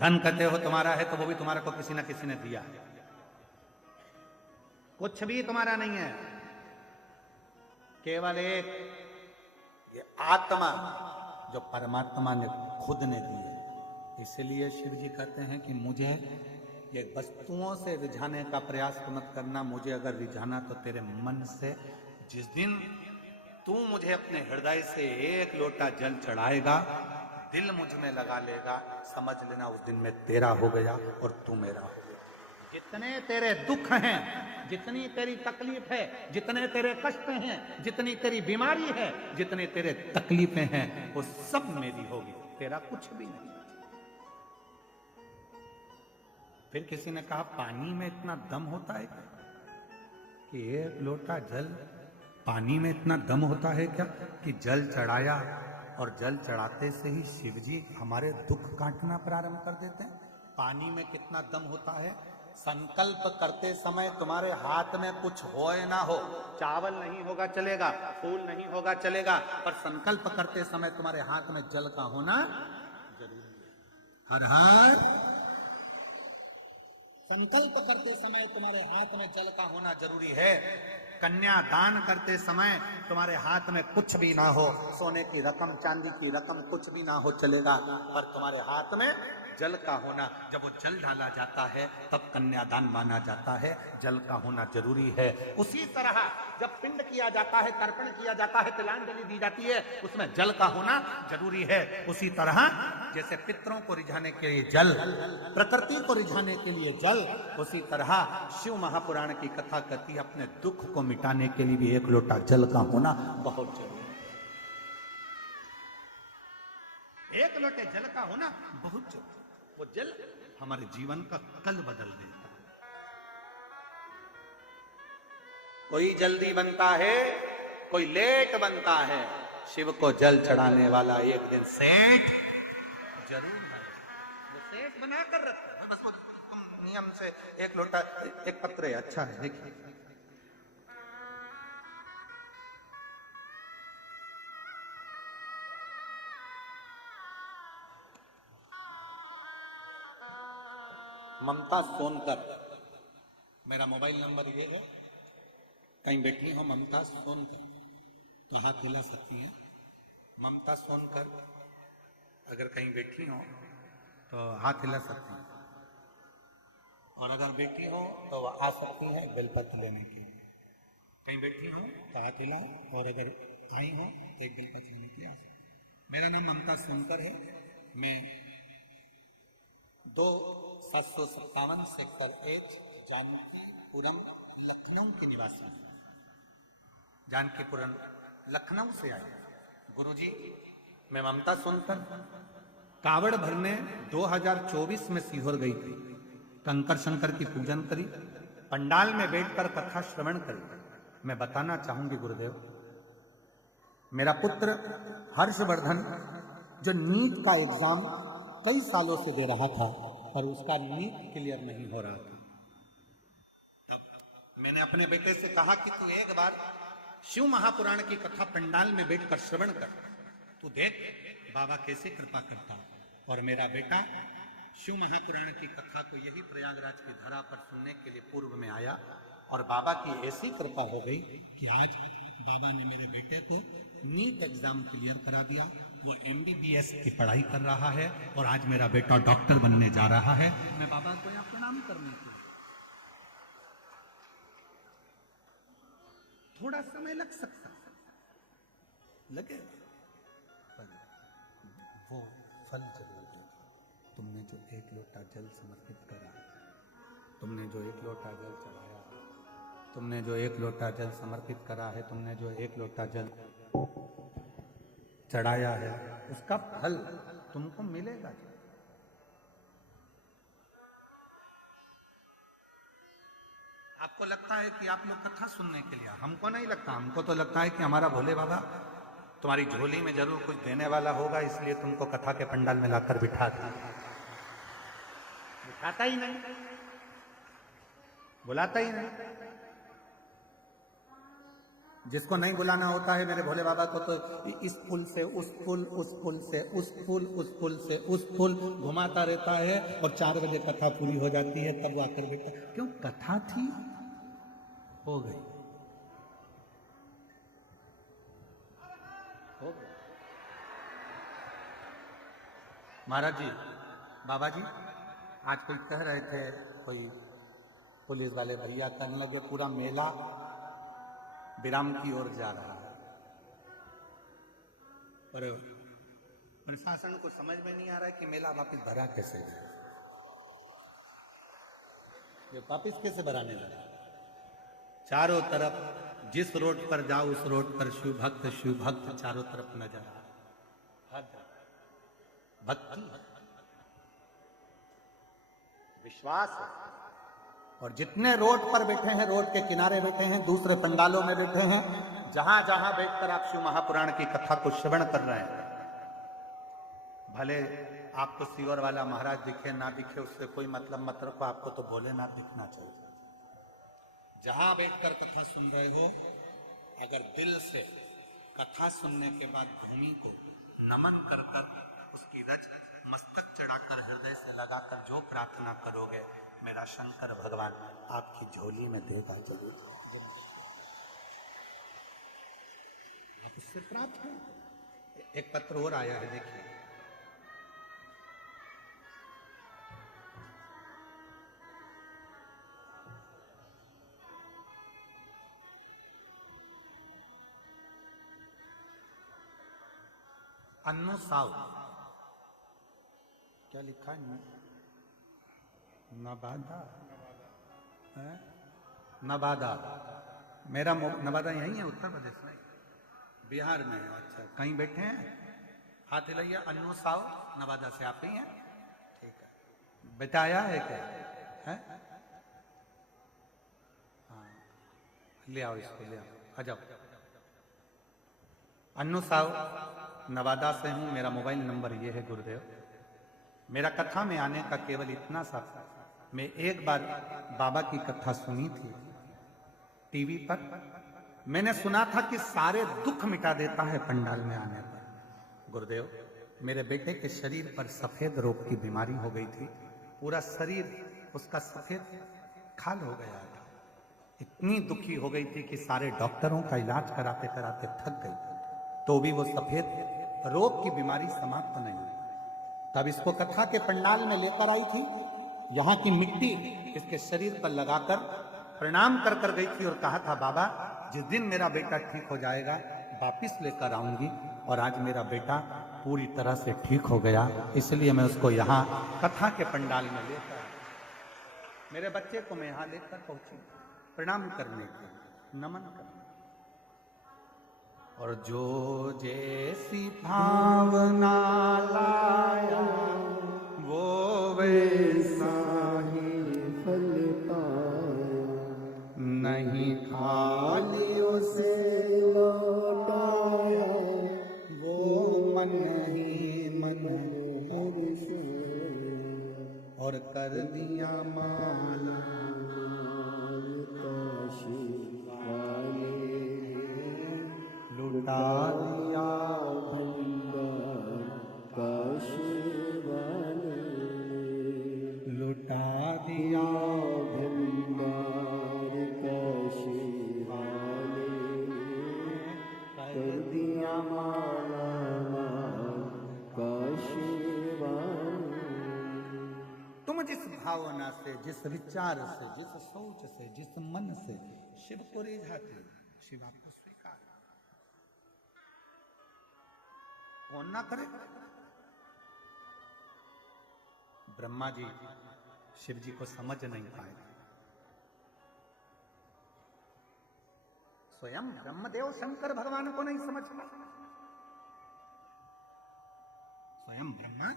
धन कहते हो तुम्हारा है तो वो भी तुम्हारे को किसी ना किसी ने दिया है, कुछ भी तुम्हारा नहीं है, केवल एक ये आत्मा जो परमात्मा ने खुद ने दी है। इसलिए शिव जी कहते हैं कि मुझे ये वस्तुओं से रिझाने का प्रयास मत करना, मुझे अगर रिझाना तो तेरे मन से। जिस दिन तू मुझे अपने हृदय से एक लोटा जल चढ़ाएगा, दिल मुझ में लगा लेगा, समझ लेना उस दिन में तेरा हो गया और तू मेरा हो गया। जितने तेरे दुख हैं, जितनी तेरी तकलीफ है, जितने तेरे कष्ट हैं, जितनी तेरी बीमारी है, जितने तेरे तकलीफें हैं, वो सब मेरी होगी, तेरा कुछ भी नहीं। फिर किसी ने कहा पानी में इतना दम होता है क्या, कि एक लोटा जल, पानी में इतना दम होता है क्या कि जल चढ़ाया और जल चढ़ाते से ही शिवजी हमारे दुख काटना प्रारंभ कर देते हैं। पानी में कितना दम होता है। संकल्प करते समय तुम्हारे हाथ में कुछ हो या ना हो, चावल नहीं होगा चलेगा, फूल नहीं होगा चलेगा, पर संकल्प करते समय तुम्हारे हाथ में जल का होना जरूरी है। हर हर संकल्प करते समय तुम्हारे हाथ में जल का होना जरूरी है। कन्यादान करते समय तुम्हारे हाथ में कुछ भी ना हो, सोने की रकम, चांदी की रकम, कुछ भी ना हो चलेगा, पर तुम्हारे हाथ में जल का होना, जब वो जल डाला जाता है तब कन्यादान माना जाता है, जल का होना जरूरी है। उसी तरह जब पिंड किया जाता है, तर्पण किया जाता है, तिलांजलि दी जाती है, उसमें जल का होना जरूरी है। उसी तरह जैसे पितरों को रिझाने के लिए जल, प्रकृति को रिझाने के लिए जल, उसी तरह शिव महापुराण की कथा कहती है अपने दुख को मिटाने के लिए भी एक लोटा जल का होना बहुत जरूरी है। एक लोटे जल का होना बहुत जरूरी। वो जल हमारे जीवन का कल बदल देता है। कोई जल्दी बनता है, कोई लेट बनता है, शिव को जल चढ़ाने वाला एक दिन सेठ जरूर है। वो सेठ बना कर रखता है, बस वो तुम नियम से एक लोटा, एक पत्र है, अच्छा है, देखिए ममता सोनकर, मेरा मोबाइल नंबर ये है, कहीं बैठी हो ममता सोनकर तो हाथ हिला सकती है। ममता सोनकर अगर कहीं बैठी हो तो हाथ हिला सकती है, और अगर बैठी हो तो वह आ सकती है बेलपत्र लेने की। कहीं बैठी हो तो हाथ हिला, और अगर आई हो तो एक बेलपत्र लेने के लिए आ सकती। मेरा नाम ममता सोनकर है, मैं 2757 सेक्टर 1 जानकीपुरम लखनऊ के निवासी हूँ। जानकीपुरम लखनऊ से आए गुरुजी। मैं ममता सोनकर कावड़ भरने 2024 में सीहोर गई थी, कंकर शंकर की पूजन करी, पंडाल में बैठकर कथा श्रवण करी। मैं बताना चाहूंगी गुरुदेव, मेरा पुत्र हर्षवर्धन जो नीट का एग्जाम कई सालों से दे रहा था, पर उसका नीट क्लियर नहीं हो रहा था। तब मैंने अपने बेटे से कहा कि तू एक बार शिव महापुराण की कथा पंडाल में बैठकर श्रवण कर, तू देख बाबा कैसे कृपा करता। और मेरा बेटा शिव महापुराण की कथा को यही प्रयागराज की धरा पर सुनने के लिए पूर्व में आया, और बाबा की ऐसी कृपा हो गई कि आज बाबा ने मेरे बेटे को नीट एग्जाम क्लियर करा दिया। वो MBBS की पढ़ाई कर रहा है, और आज मेरा बेटा डॉक्टर बनने जा रहा है। मैं बाबा को यहाँ प्रणाम करने को, थोड़ा समय लग सकता लगे, पर वो फल जरूर देगा। तुमने जो एक लोटा जल समर्पित करा, तुमने जो एक लोटा जल चढ़ाया, तुमने जो एक लोटा जल समर्पित करा है, तुमने जो एक लोटा जल चढ़ाया है, उसका फल तुमको मिलेगा। आपको लगता है कि आप लोग कथा सुनने के लिए, हमको नहीं लगता। हमको तो लगता है कि हमारा भोले बाबा तुम्हारी झोली में जरूर कुछ देने वाला होगा, इसलिए तुमको कथा के पंडाल में लाकर बिठा दिया। बिठाता ही नहीं, बुलाता ही नहीं। जिसको नहीं बुलाना होता है मेरे भोले बाबा को, तो इस पुल से उस पुल, उस पुल से उस पुल, उस पुल से उस पुल घुमाता रहता है, और 4 बजे कथा पूरी हो जाती है, तब वो आकर बैठता। क्यों? कथा थी, हो गई, हो गई। महाराज जी, बाबा जी, आज कोई कह रहे थे, कोई पुलिस वाले भैया कहने लगे पूरा मेला विराम की ओर जा रहा है, पर प्रशासन को समझ में नहीं आ रहा है कि मेला वापस भरा कैसे है, ये वापस कैसे भराने लगा। चारों तरफ जिस रोड पर जाओ उस रोड पर शिव भक्त चारों तरफ नजर आ रहा। भक्ति, विश्वास है। और जितने रोड पर बैठे हैं, रोड के किनारे बैठे हैं, दूसरे पंडालों में बैठे हैं, जहां जहां बैठकर आप शिव महापुराण की कथा को श्रवण कर रहे हैं, भले आपको सीवर वाला महाराज दिखे ना दिखे, उससे कोई मतलब मत रखो, आपको तो भोलेनाथ दिखना चाहिए। जहां बैठकर कथा सुन रहे हो, अगर दिल से कथा सुनने के बाद भूमि को नमन कर कर उसकी रज मस्तक चढ़ाकर हृदय से लगाकर जो प्रार्थना करोगे, मेरा शंकर भगवान आपकी झोली में देगा जरूर। आप उससे प्राप्त करें। एक पत्र और आया है, देखिए। अन्नो साव, क्या लिखा है? नवादा है? नवादा, मेरा नवादा यही है, उत्तर प्रदेश में, बिहार में। अच्छा, कहीं बैठे हैं? हाथ हिलाइए। अन्नो साव, नवादा से आप ही हैं? ठीक है। बेटा आया है क्या? है? हाँ, ले आओ इसको, ले आओ, आ जाओ। अन्नो साव, नवादा से हूं, मेरा मोबाइल नंबर ये है गुरुदेव। मेरा कथा में आने का केवल इतना सा, मैं एक बार बाबा की कथा सुनी थी टीवी पर। मैंने सुना था कि सारे दुख मिटा देता है पंडाल में आने पर। गुरुदेव, मेरे बेटे के शरीर पर सफेद रोग की बीमारी हो गई थी, पूरा शरीर उसका सफेद खाल हो गया था। इतनी दुखी हो गई थी कि सारे डॉक्टरों का इलाज कराते कराते थक गई, तो भी वो सफेद रोग की बीमारी समाप्त नहीं हुई। तब इसको कथा के पंडाल में लेकर आई थी, यहाँ की मिट्टी इसके शरीर पर लगाकर प्रणाम कर कर गई थी और कहा था, बाबा जिस दिन मेरा बेटा ठीक हो जाएगा वापिस लेकर आऊंगी। और आज मेरा बेटा पूरी तरह से ठीक हो गया, इसलिए मैं उसको यहाँ कथा के पंडाल में लेकर, मेरे बच्चे को मैं यहाँ लेकर पहुंची प्रणाम करने के, नमन करने। और जो जैसी भावना लाया वो वैसा ही फल पाया, नहीं खाली उसे लौटाया, वो मन ही मन और कर दिया माला लुटा दिया भंडार काशी वाले, लुटा दिया भंडार काशी वाले, कर दिया माला काशी वाले। तुम जिस भावना से, जिस विचार से, जिस सोच से, जिस मन से शिव को रिझाते, शिव आपको स्वीकार। कौन ना करे? ब्रह्मा जी शिव जी को समझ नहीं पाए, स्वयं ब्रह्मदेव शंकर भगवान को नहीं समझ पाए। स्वयं ब्रह्मा,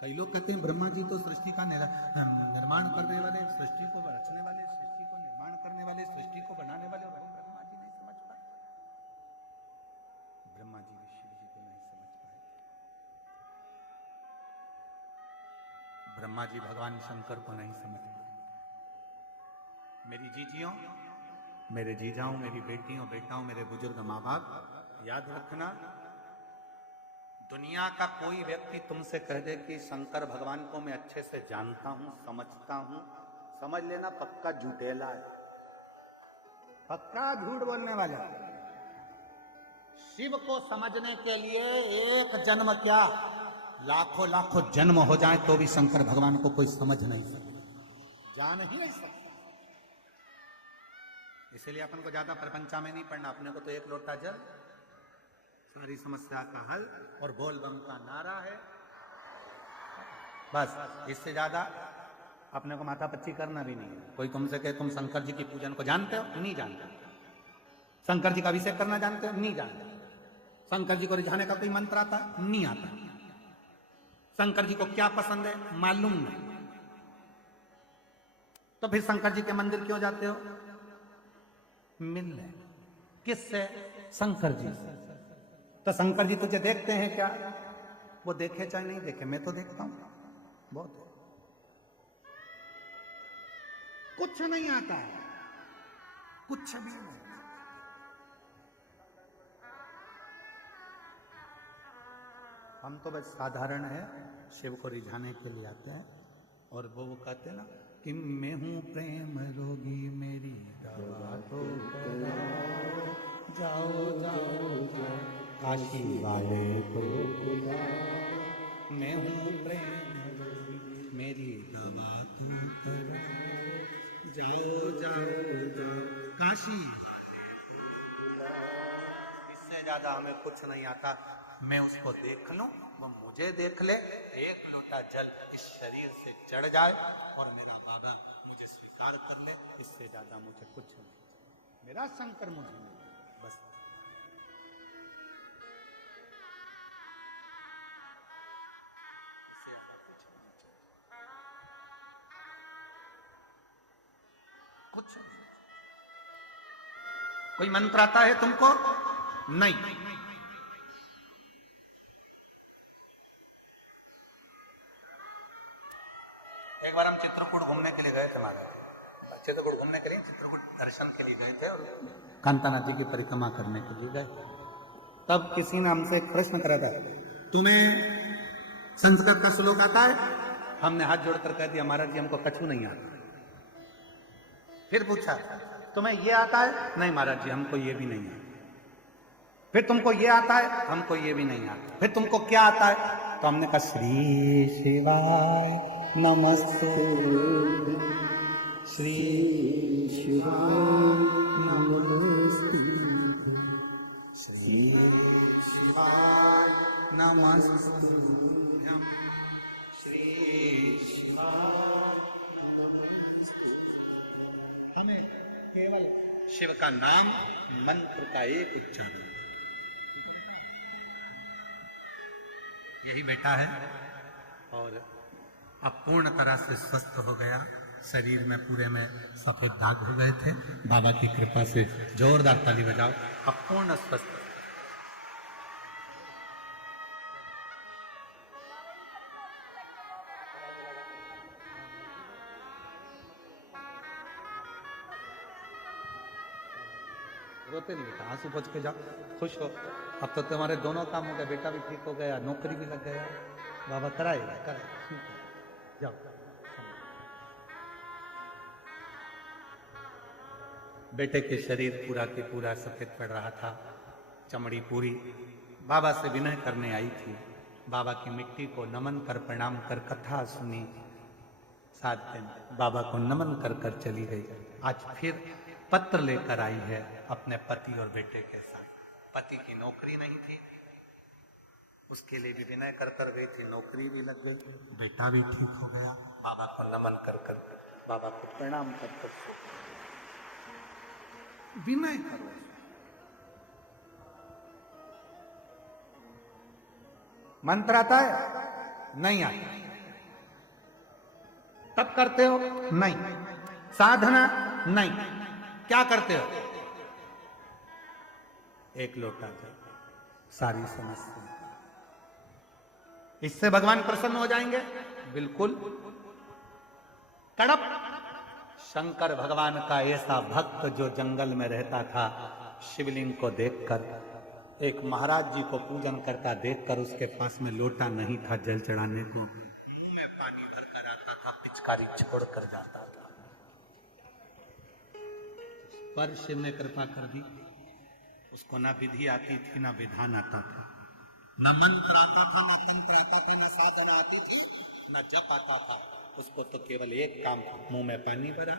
कई लोग कहते हैं ब्रह्मा जी तो सृष्टि का निर्माण करने वाले, सृष्टि को रचने वाले, सृष्टि को निर्माण करने वाले, सृष्टि को बनाने वाले, और ब्रह्मा जी नहीं समझ पाए। ब्रह्मा जी भी शिव जी को नहीं समझ पाए। ब्रह्मा जी भगवान शंकर को नहीं समझ पाए। मेरी जीजियों, मेरे जीजाओं, मेरी बेटियों, बेटाओं, मेरे बुजुर्ग माँ बाप, याद रखना, दुनिया का कोई व्यक्ति तुमसे कह दे कि शंकर भगवान को मैं अच्छे से जानता हूं, समझता हूं, समझ लेना पक्का झूठेला है, पक्का झूठ बोलने वाला। शिव को समझने के लिए एक जन्म क्या, लाखों लाखों जन्म हो जाए तो भी शंकर भगवान को कोई समझ नहीं सकता, जान ही नहीं सकता। इसलिए अपन को ज्यादा प्रपंचा में नहीं पड़ना, अपने को तो एक लोटा जल, सारी समस्या का हल और बोल बम का नारा है, बस। इससे ज्यादा अपने को माथा पच्ची करना भी नहीं है। कोई तुमसे कहे तुम शंकर जी की पूजन को जानते हो, नहीं जानते। शंकर जी का अभिषेक करना जानते हो, नहीं जानते। शंकर जी को रिझाने का कोई मंत्र आता, नहीं आता। शंकर जी को क्या पसंद है, मालूम नहीं। तो फिर शंकर जी के मंदिर क्यों जाते हो, मिलने। किससे, शंकर जी से। तो शंकर जी तुझे देखते हैं क्या, वो देखे चाहे नहीं देखे, मैं तो देखता हूं बहुत है। कुछ नहीं आता है, कुछ भी नहीं। हम तो बस साधारण है, शिव को रिझाने के लिए आते हैं। और वो कहते हैं ना कि मैं हूं प्रेम रोगी, मेरी दवा तो कराओ, जाओ जाओ जाओ काशी वाले को बुलाओ। मैं हूं प्रेम रोगी, मेरी दवा तो कराओ, जाओ जाओ जाओ काशी वाले को बुलाओ। इससे ज्यादा हमें कुछ नहीं आता। मैं उसको देख लूं, वो मुझे देख ले, एक लोटा जल इस शरीर से चढ़ जाए और मेरा बाबा मुझे स्वीकार कर ले, इससे ज्यादा मुझे कुछ नहीं। मेरा शंकर मुझे नहीं, बस। कुछ नहीं। कोई मंत्र आता है तुमको, नहीं। एक बार हम चित्रकूट घूमने के लिए गए थे महाराज, चित्रकूट घूमने के लिए, चित्रकूट दर्शन के लिए गए थे और कांतानाथ जी की परिक्रमा करने के लिए गए। तब किसी ने हमसे एक प्रश्न करा था, तुम्हें संस्कृत का श्लोक आता है? हमने हाथ जोड़कर कह दिया महाराज जी हमको कछु नहीं आता। फिर पूछा तुम्हें ये आता है? नहीं महाराज जी हमको ये भी नहीं आता। फिर तुमको ये आता है? हमको ये भी नहीं आता। फिर तुमको क्या आता है? तो हमने कहा श्री शिवाय नमस्ते, श्री शिवाय नमस्ते, श्री शिवाय नमस्ते, श्री शिवाय नमस्ते। हमें केवल शिव का नाम, मंत्र का एक उच्चारण, यही बेटा है। और अब पूर्ण तरह से स्वस्थ हो गया, शरीर में पूरे में सफेद दाग हो गए थे, बाबा की कृपा से जोरदार ताली बजाओ, अब पूर्ण स्वस्थ। रोते नहीं बेटा, आंसू पोंछ के जाओ, खुश हो। अब तो तुम्हारे दोनों काम हो गए, बेटा भी ठीक हो गया, नौकरी भी लग गया, बाबा कराएगा कराएगा, जाओ। बेटे के शरीर पूरा के पूरा सफेद पड़ रहा था, चमड़ी पूरी। बाबा से विनय करने आई थी, बाबा की मिट्टी को नमन कर प्रणाम कर कथा सुनी, 7 दिन बाबा को नमन कर कर चली गई। आज फिर पत्र लेकर आई है अपने पति और बेटे के साथ। पति की नौकरी नहीं थी, उसके लिए भी विनय कर कर गई थी, नौकरी भी लग गई, बेटा भी ठीक हो गया। बाबा को नमन कर कर, बाबा को प्रणाम कर कर विनय करो। मंत्र आता है? नहीं आता। तब करते हो? नहीं। साधना? नहीं। क्या करते हो? एक लोटा जल, सारी समस्या। इससे भगवान प्रसन्न हो जाएंगे? बिल्कुल। तड़प शंकर भगवान का ऐसा भक्त जो जंगल में रहता था, शिवलिंग को देखकर, एक महाराज जी को पूजन करता देखकर उसके पास में लोटा नहीं था जल चढ़ाने को, मुंह में पानी भर कर आता था, पिचकारी छोड़ कर जाता था। पर शिव ने कृपा कर दी, उसको ना विधि आती थी ना विधान आता था, न मंत्र आता था, न तंत्र आता था, न साधना आती थी, न जप आता था। उसको तो केवल एक काम था, मुंह में पानी भरा,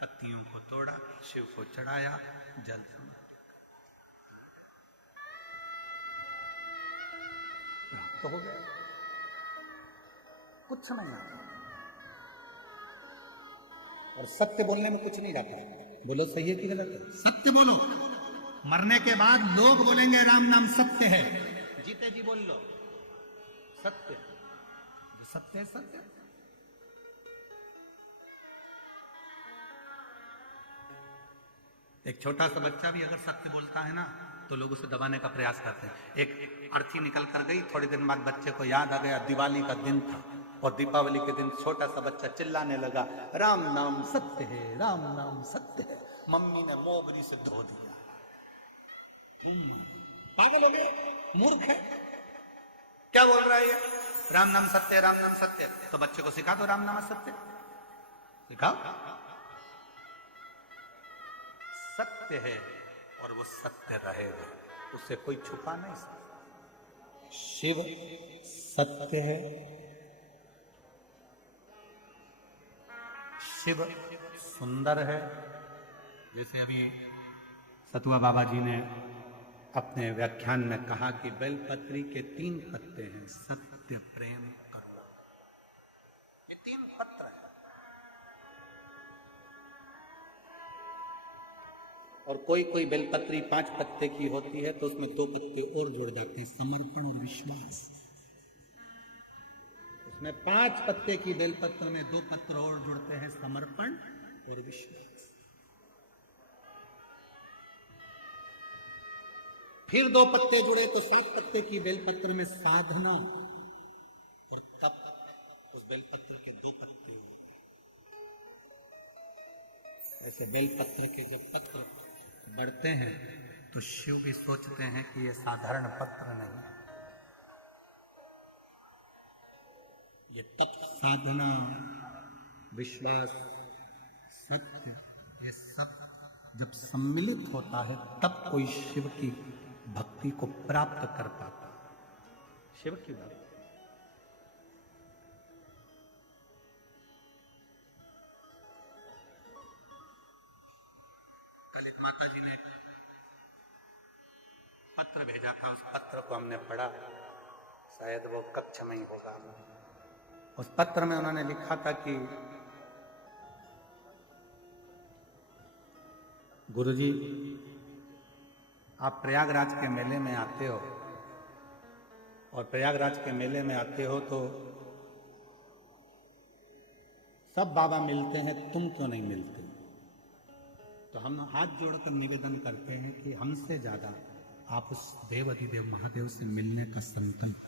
पत्तियों को तोड़ा, शिव को चढ़ाया, जल तो हो गया, कुछ नहीं आता। और सत्य बोलने में कुछ नहीं जाता। बोलो सही है कि गलत है? सत्य बोलो। मरने के बाद लोग बोलेंगे राम नाम सत्य है, जीते जी बोल लो सत्य, जो सत्य है सत्य। एक छोटा सा बच्चा भी अगर सत्य बोलता है ना तो लोग उसे दबाने का प्रयास करते हैं। एक अर्थी निकल कर गई, थोड़ी दिन बाद बच्चे को याद आ गया दिवाली का दिन था और दीपावली के दिन छोटा सा बच्चा चिल्लाने लगा राम नाम सत्य है, राम नाम सत्य है। मम्मी ने मोगरी से धो दिया। पागल हो गया, मूर्ख है, क्या बोल रहा है ये? राम नाम सत्य है, राम नाम सत्य है। तो बच्चे को सिखा दो राम नाम सत्य, सिखाओ। सत्य है और वो सत्य रहेगा, उसे कोई छुपा नहीं सकता। शिव सत्य है, शिव सुंदर है। जैसे अभी सतुआ बाबा जी ने अपने व्याख्यान में कहा कि बेलपत्री के 3 पत्ते हैं, सत्य, प्रेम, करुणा, ये 3 पत्र हैं। और कोई कोई बेलपत्री 5 पत्ते की होती है तो उसमें 2 पत्ते और जुड़ जाते हैं, समर्पण और विश्वास। उसमें 5 पत्ते की बेलपत्र में 2 पत्र और जुड़ते हैं, समर्पण और विश्वास। फिर 2 पत्ते जुड़े तो 7 पत्ते की बेलपत्र में साधना, और तब उस बेलपत्र के 2 पत्ते होते हैं। ऐसे बेलपत्र के जब पत्र बढ़ते हैं तो शिव भी सोचते हैं कि ये साधारण पत्र नहीं, ये तप, साधना, विश्वास, सत्य, ये सब जब सम्मिलित होता है तब कोई शिव की भक्ति को प्राप्त कर पाता। शिव की भक्ति कल एक माता जी ने पत्र भेजा था, उस पत्र को हमने पढ़ा, शायद वो कक्षा में ही होगा। उस पत्र में उन्होंने लिखा था कि गुरुजी, आप प्रयागराज के मेले में आते हो और प्रयागराज के मेले में आते हो तो सब बाबा मिलते हैं, तुम क्यों नहीं मिलते? तो हम हाथ जोड़कर निवेदन करते हैं कि हमसे ज्यादा आप उस देव अधिदेव महादेव से मिलने का संकल्प।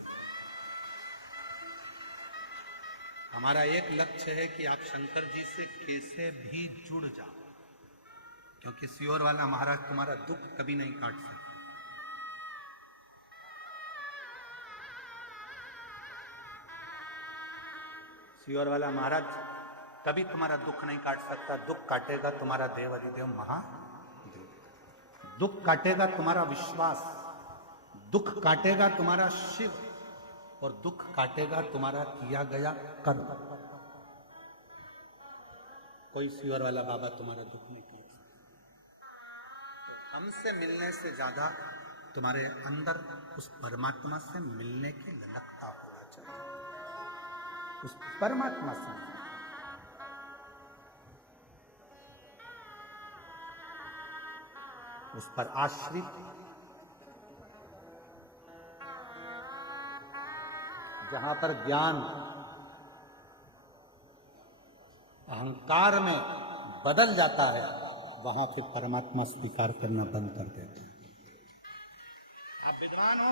हमारा एक लक्ष्य है कि आप शंकर जी से कैसे भी जुड़ जाओ, क्योंकि सियोर वाला महाराज तुम्हारा दुख कभी नहीं काट सकता। सियोर वाला महाराज कभी तुम्हारा दुख नहीं काट सकता। दुख काटेगा तुम्हारा देव अधिदेव महादेव, दुख काटेगा तुम्हारा विश्वास, दुख काटेगा तुम्हारा शिव, और दुख काटेगा तुम्हारा किया गया कर्म। कोई सियोर वाला बाबा तुम्हारा दुख नहीं काट सकता। तो हमसे मिलने से ज्यादा तुम्हारे अंदर उस परमात्मा से मिलने की ललकता होना चाहिए, उस परमात्मा से। उस पर आश्रित, जहां पर ज्ञान अहंकार में बदल जाता है, वहां फिर परमात्मा स्वीकार करना बंद कर देते हैं। आप विद्वान हो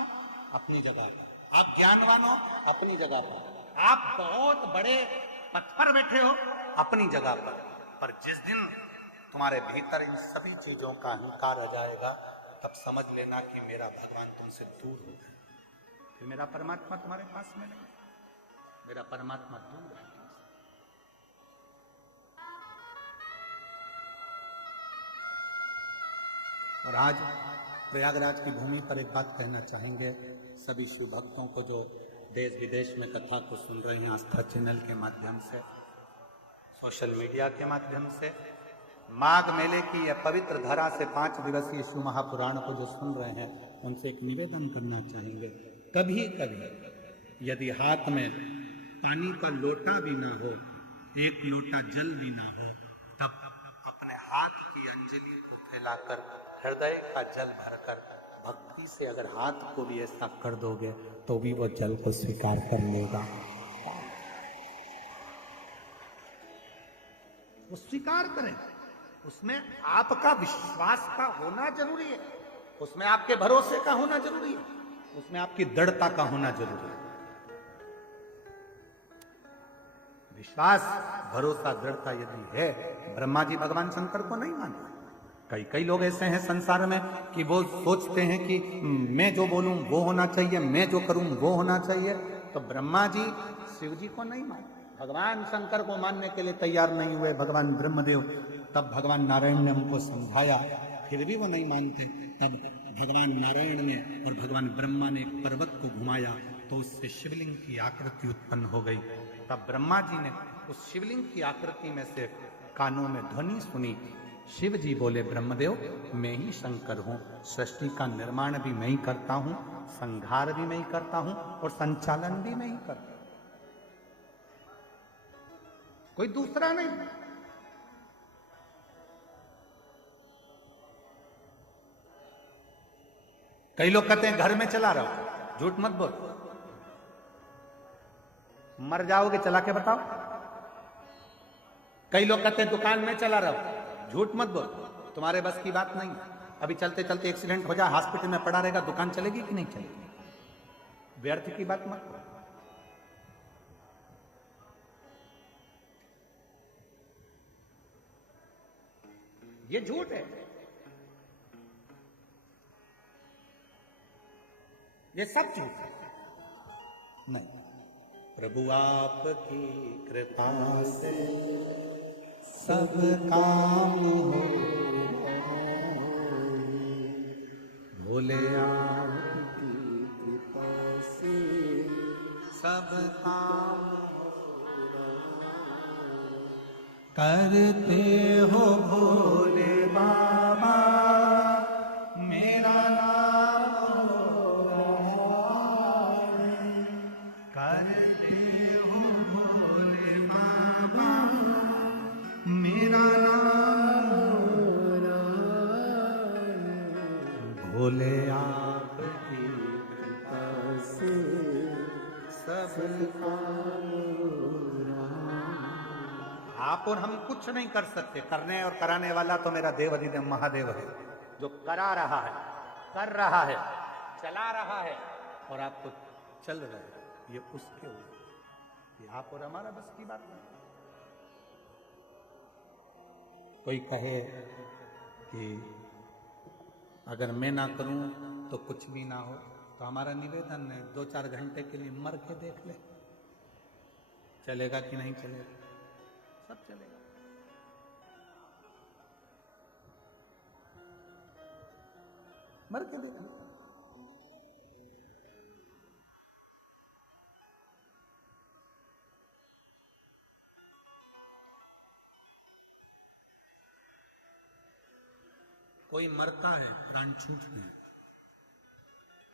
अपनी जगह पर, आप ज्ञानवान हो अपनी जगह पर, आप बहुत बड़े पद पर बैठे हो अपनी जगह पर, पर जिस दिन तुम्हारे भीतर इन सभी चीजों का अहंकार आ जाएगा, तब समझ लेना कि मेरा भगवान तुमसे दूर हो गया, फिर मेरा परमात्मा तुम्हारे पास में नहीं, मेरा परमात्मा दूर है। और आज प्रयागराज की भूमि पर एक बात कहना चाहेंगे सभी शिव भक्तों को जो देश विदेश में कथा को सुन रहे हैं, आस्था चैनल के माध्यम से, सोशल मीडिया के माध्यम से, माघ मेले की यह पवित्र धरा से 5 दिवसीय शिव महापुराण को जो सुन रहे हैं, उनसे एक निवेदन करना चाहेंगे, कभी कभी यदि हाथ में पानी का लोटा भी ना हो, एक लोटा जल भी ना हो, तब अपने हाथ की अंजलि को फैलाकर हृदय का जल भरकर भक्ति से अगर हाथ को भी ऐसा कर दोगे तो भी वो जल को स्वीकार कर लेगा। वो स्वीकार करें, उसमें आपका विश्वास का होना जरूरी है, उसमें आपके भरोसे का होना जरूरी है, उसमें आपकी दृढ़ता का होना जरूरी है। विश्वास, भरोसा, दृढ़ता यदि है, ब्रह्मा जी भगवान शंकर को नहीं मानते। कई लोग ऐसे हैं संसार में कि वो सोचते हैं कि मैं जो बोलूं वो होना चाहिए, मैं जो करूं वो होना चाहिए। तो ब्रह्मा जी शिव जी को नहीं मानते, भगवान शंकर को मानने के लिए तैयार नहीं हुए, भगवान ब्रह्मदेव। तब भगवान नारायण ने उनको समझाया, फिर भी वो नहीं मानते। तब भगवान नारायण ने और भगवान ब्रह्मा ने एक पर्वत को घुमाया तो उससे शिवलिंग की आकृति उत्पन्न हो गई। तब ब्रह्मा जी ने उस शिवलिंग की आकृति में से कानों में ध्वनि सुनी। शिव जी बोले, ब्रह्मदेव मैं ही शंकर हूं, सृष्टि का निर्माण भी मैं ही करता हूं, संहार भी मैं ही करता हूं और संचालन भी मैं ही करता हूं, कोई दूसरा नहीं। कई लोग कहते हैं घर में चला रहो, झूठ मत बोल, मर जाओगे, चला के बताओ। कई लोग कहते हैं दुकान में चला रहो, झूठ मत बोल, तुम्हारे बस की बात नहीं। अभी चलते चलते एक्सीडेंट हो जाए, हॉस्पिटल में पड़ा रहेगा, दुकान चलेगी कि नहीं चलेगी? व्यर्थ की बात मत करो। ये झूठ है, ये सब झूठ है। नहीं, प्रभु आपकी कृपा से सब काम हो, भोले आपकी कृपा से सब काम करते हो भोले बाबा, मेरा नाम हो रहा है, करते हो भोले बाबा, मेरा नाम हो रहा है, भोले आपकी कृपा से सब काम हो रहा। आप और हम कुछ नहीं कर सकते, करने और कराने वाला तो मेरा देव अधिदेव महादेव है, जो करा रहा है, कर रहा है, चला रहा है और आपको चल रहा है, ये उसके ऊपर, ये आप और हमारा बस की बात नहीं। कोई कहे कि अगर मैं ना करूं तो कुछ भी ना हो, तो हमारा निवेदन है 2-4 घंटे के लिए मर के देख ले, चलेगा कि नहीं चलेगा? सब चलेगा। मर के देख ले। कोई मरता है, प्राण छूटते हैं,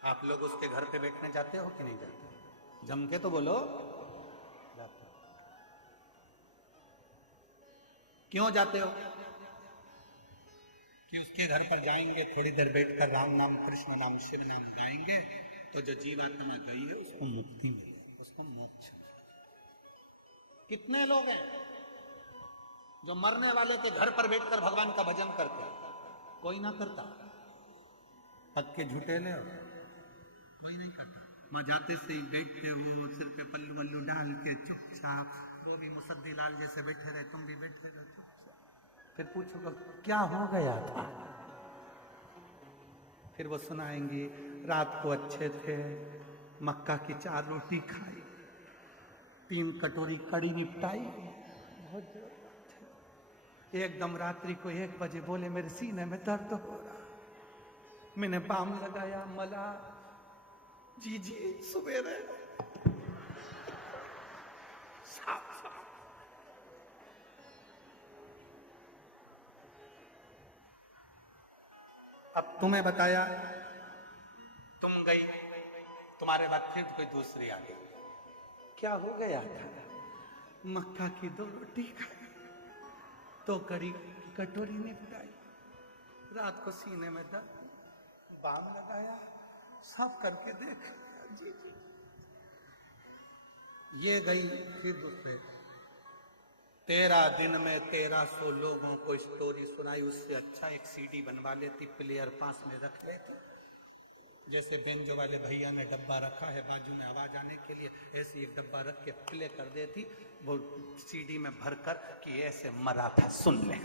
आप लोग उसके घर पे बैठने जाते हो कि नहीं जाते? जम के तो बोलो, जाते हो। क्यों जाते हो? कि उसके घर पर जाएंगे, थोड़ी देर बैठकर राम नाम, कृष्ण नाम, शिव नाम गाएंगे तो जो जीवात्मा गई है उसको मुक्ति मिलेगी, उसको मोक्ष। कितने लोग हैं जो मरने वाले के घर पर बैठकर भगवान का भजन करते हैं? कोई ना करता, पक्के झूठे ले, कोई नहीं करता। वहां जाते से ही बैठते हो, सिर पे पल्लू वल्लू डाल के चुपचाप, वो भी मुसद्दी लाल जैसे बैठे रहे, तुम भी बैठे रहे चुपचाप। फिर पूछोगे क्या हो गया था, फिर वो सुनाएंगे रात को अच्छे थे, मक्का की 4 रोटी खाई, 3 कटोरी कड़ी निपटाई, बहुत थे। एकदम रात्रि को 1 बजे बोले मेरे सीने में दर्द हो रहा, मैंने बाम लगाया, मला जी सवेरे अब तुम्हें बताया, तुम गई, तुम्हारे बाद फिर कोई दूसरी आ गई, क्या हो गया था, मक्का की 2 रोटी खाई, 2 कड़ी की कटोरी निपटाई, रात को सीने में दर्द, बाम लगाया, साफ करके देख जी। ये गई फिर दूसरे, 13 दिन में 1300 लोगों को स्टोरी सुनाई। उससे अच्छा एक सीडी बनवा लेती, प्लेयर पास में रख लेती, जैसे बेंजो वाले भैया ने डब्बा रखा है बाजू में आवाज आने के लिए, ऐसे एक डब्बा रख के प्ले कर देती, वो सीडी में भरकर कि ऐसे मरा था सुन ले।